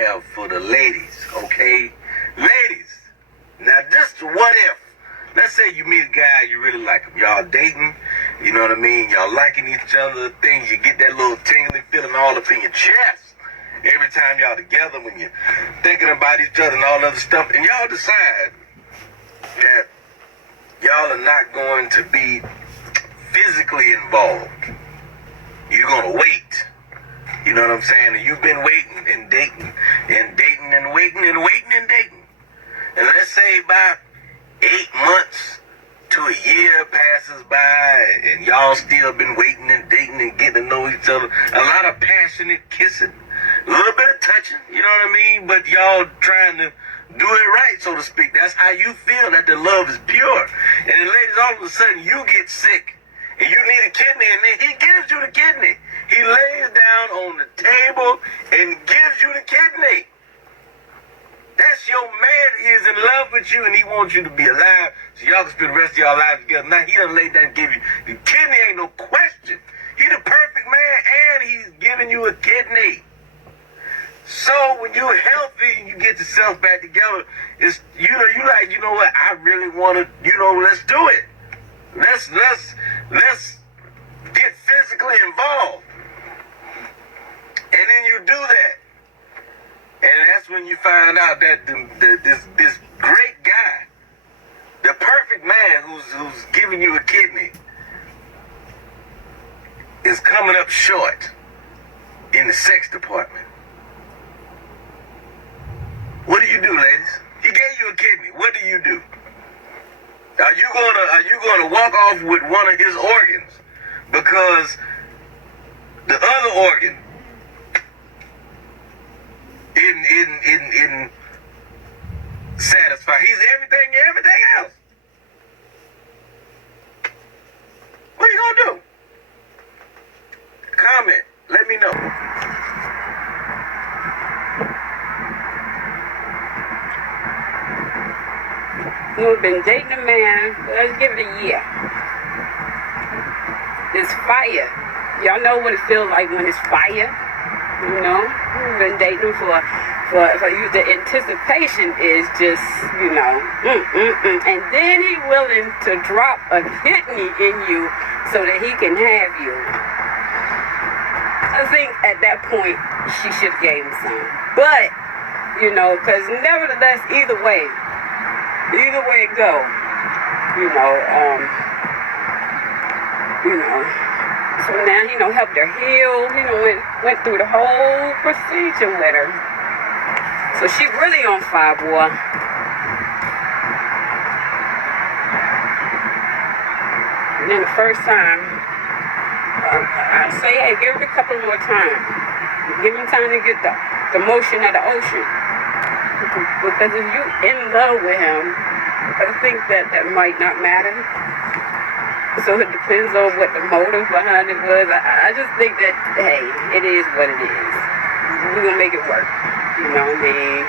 have for the ladies, okay? Ladies, now this is what if. Let's say you meet a guy, you really like him. Y'all dating, you know what I mean? Y'all liking each other, things, you get that little tingling feeling all up in your chest. Every time y'all together, when you're thinking about each other and all other stuff, and y'all decide that y'all are not going to be physically involved. You're going to wait. You know what I'm saying? And you've been waiting and dating and dating and waiting and waiting and dating. And let's say about 8 months to a year passes by and y'all still been waiting and dating and getting to know each other. A lot of passionate kissing, a little bit of touching, you know what I mean? But y'all trying to do it right, so to speak. That's how you feel, that the love is pure. And then ladies, all of a sudden you get sick and you need a kidney, and then he gives you the kidney. He lays down on the table and gives you the kidney. That's your man. He is in love with you and he wants you to be alive so y'all can spend the rest of y'all lives together. Now he done laid down and give you the kidney, ain't no question. He the perfect man and he's giving you a kidney. So when you're healthy and you get yourself back together, it's you like, you know what, I really want to, let's do it. Let's get physically involved. And then you do that. And that's when you find out that this great guy, the perfect man who's giving you a kidney, is coming up short in the sex department. What do you do, ladies? He gave you a kidney. What do you do? Are you gonna walk off with one of his organs because the other organ in satisfy? He's everything else. What are you gonna do? Comment. Let me know. We've been dating a man, let's give it a year. It's fire. Y'all know what it feels like when it's fire? You know? We've been dating for you. The anticipation is just, And then he willing to drop a kidney in you so that he can have you. I think at that point, she should have gave him some. But, because nevertheless, either way it go, so now he helped her heal, went through the whole procedure with her. So she really on fire, boy. And then the first time, I say, hey, give it a couple more times. Give him time to get the motion of the ocean. Because if you're in love with him, I think that might not matter. So it depends on what the motive behind it was. I just think that, hey, it is what it is. We're going to make it work. You know what I mean?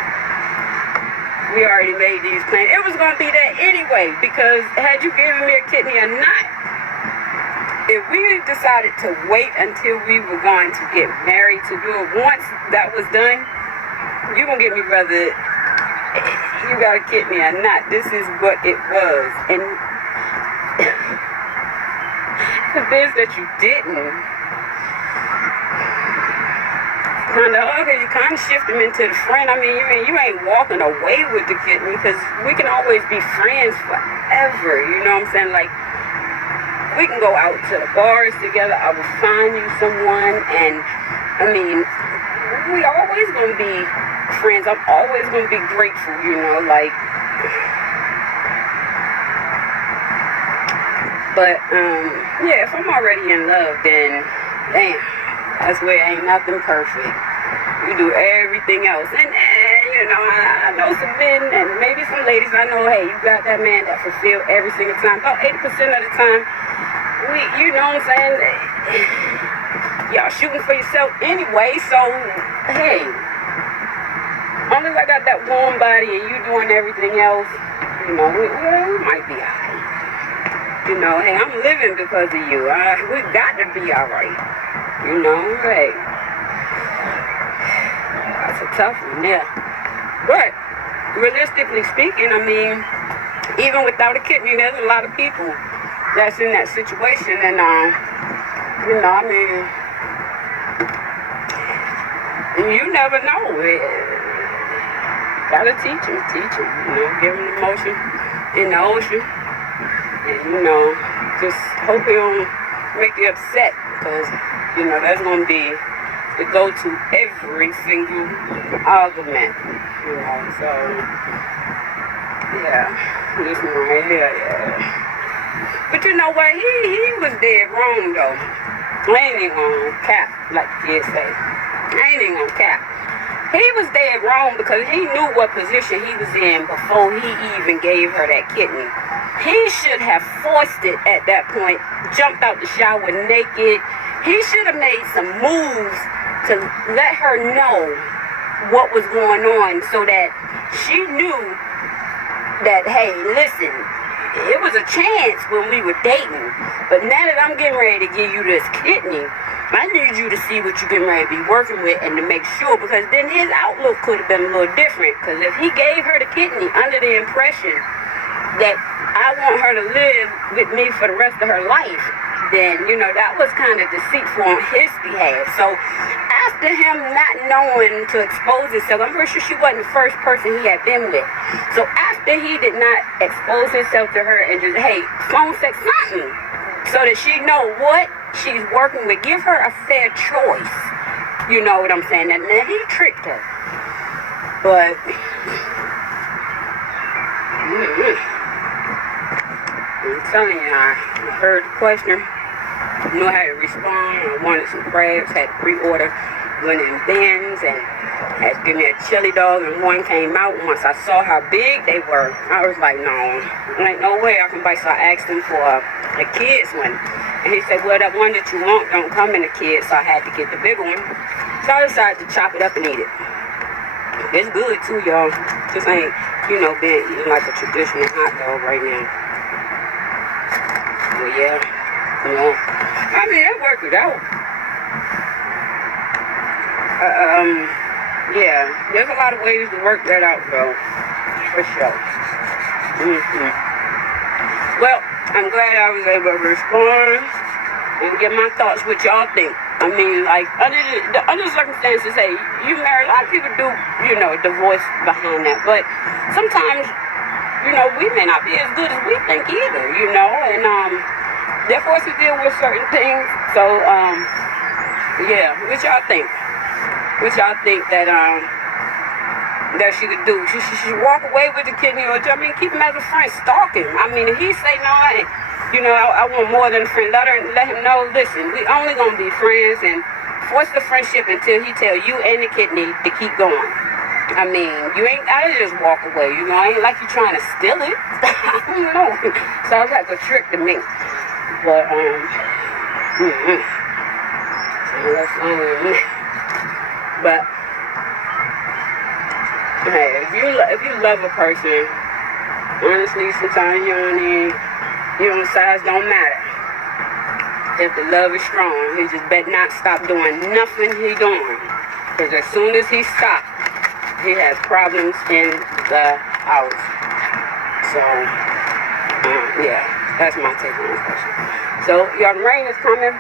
We already made these plans. It was going to be that anyway, because had you given me a kidney or not, if we decided to wait until we were going to get married to do it, once that was done, you're going to get me whether you got a kidney or not. This is what it was. And the biz that you didn't, you kind of shift them into the friend. I mean, you ain't walking away with the kidney, because we can always be friends forever. You know what I'm saying? Like, we can go out to the bars together. I will find you someone, and I mean, we always gonna be friends. I'm always gonna be grateful, like. But yeah, if I'm already in love, then damn, that's where ain't nothing perfect. We do everything else, and I know some men and maybe some ladies. I know, hey, you got that man that fulfill every single time. About 80% of the time, you know what I'm saying? Y'all shooting for yourself anyway, so hey, as long as I got that warm body and you doing everything else, we might be alright. Hey, I'm living because of you. We got to be alright. Hey. Lots of tough one, yeah. But realistically speaking, I mean, even without a kidney, there's a lot of people that's in that situation, and you know, I mean, you never know. Gotta teach him, you know, give him the motion in the ocean, and you know, just hope he don't make you upset, because you know that's gonna be the go-to every single argument, you know. So yeah, this one right here, yeah. But you know what? He was dead wrong though. I ain't even gonna cap, like the kids say. I ain't even gonna cap. He was dead wrong because he knew what position he was in before he even gave her that kidney. He should have forced it at that point, jumped out the shower naked. He should have made some moves to let her know what was going on so that she knew that, hey, listen, it was a chance when we were dating, but now that I'm getting ready to give you this kidney, I need you to see what you're getting ready to be working with and to make sure, because then his outlook could have been a little different. Because if he gave her the kidney under the impression that I want her to live with me for the rest of her life, then, you know, that was kind of deceitful on his behalf. So after him not knowing to expose himself, I'm pretty sure she wasn't the first person he had been with. So after he did not expose himself to her and just, hey, phone sex something, so that she know what she's working with, give her a fair choice. You know what I'm saying? And he tricked her. But I'm telling you, I heard the question, knew how to respond. I wanted some crabs, had to pre-order one in bins, and had to give me a chili dog, and one came out. And once I saw how big they were, I was like, no, there ain't no way I can bite. So I asked him for a kid's one. And he said, well, that one that you want don't come in the kids, so I had to get the bigger one. So I decided to chop it up and eat it. It's good too, y'all. Just ain't, you know, been eating like a traditional hot dog right now. Well, yeah, you know, I mean, that worked it out. Yeah, there's a lot of ways to work that out, though, for sure. Well, I'm glad I was able to respond and get my thoughts, what y'all think. I mean, like, under circumstances, hey, you married, a lot of people do, you know, divorce behind that. But sometimes, you know, we may not be as good as we think either, you know, and they're forced to deal with certain things. So, yeah, what y'all think? What y'all think that she could do? She should walk away with the kidney, or I mean, keep him as a friend, stalk him. I mean, if he say no, you know, I want more than a friend, let him know, listen, we only gonna be friends, and force the friendship until he tell you and the kidney to keep going. I mean, you ain't gotta just walk away, you know, ain't like you trying to steal it. I don't know. Sounds like a trick to me. But, but, hey, if you love a person, honestly, sometimes size don't matter. If the love is strong, he just better not stop doing nothing he doing. Because as soon as he stops, he has problems in the house. So, yeah, that's my take on the question. So, y'all, the rain is coming.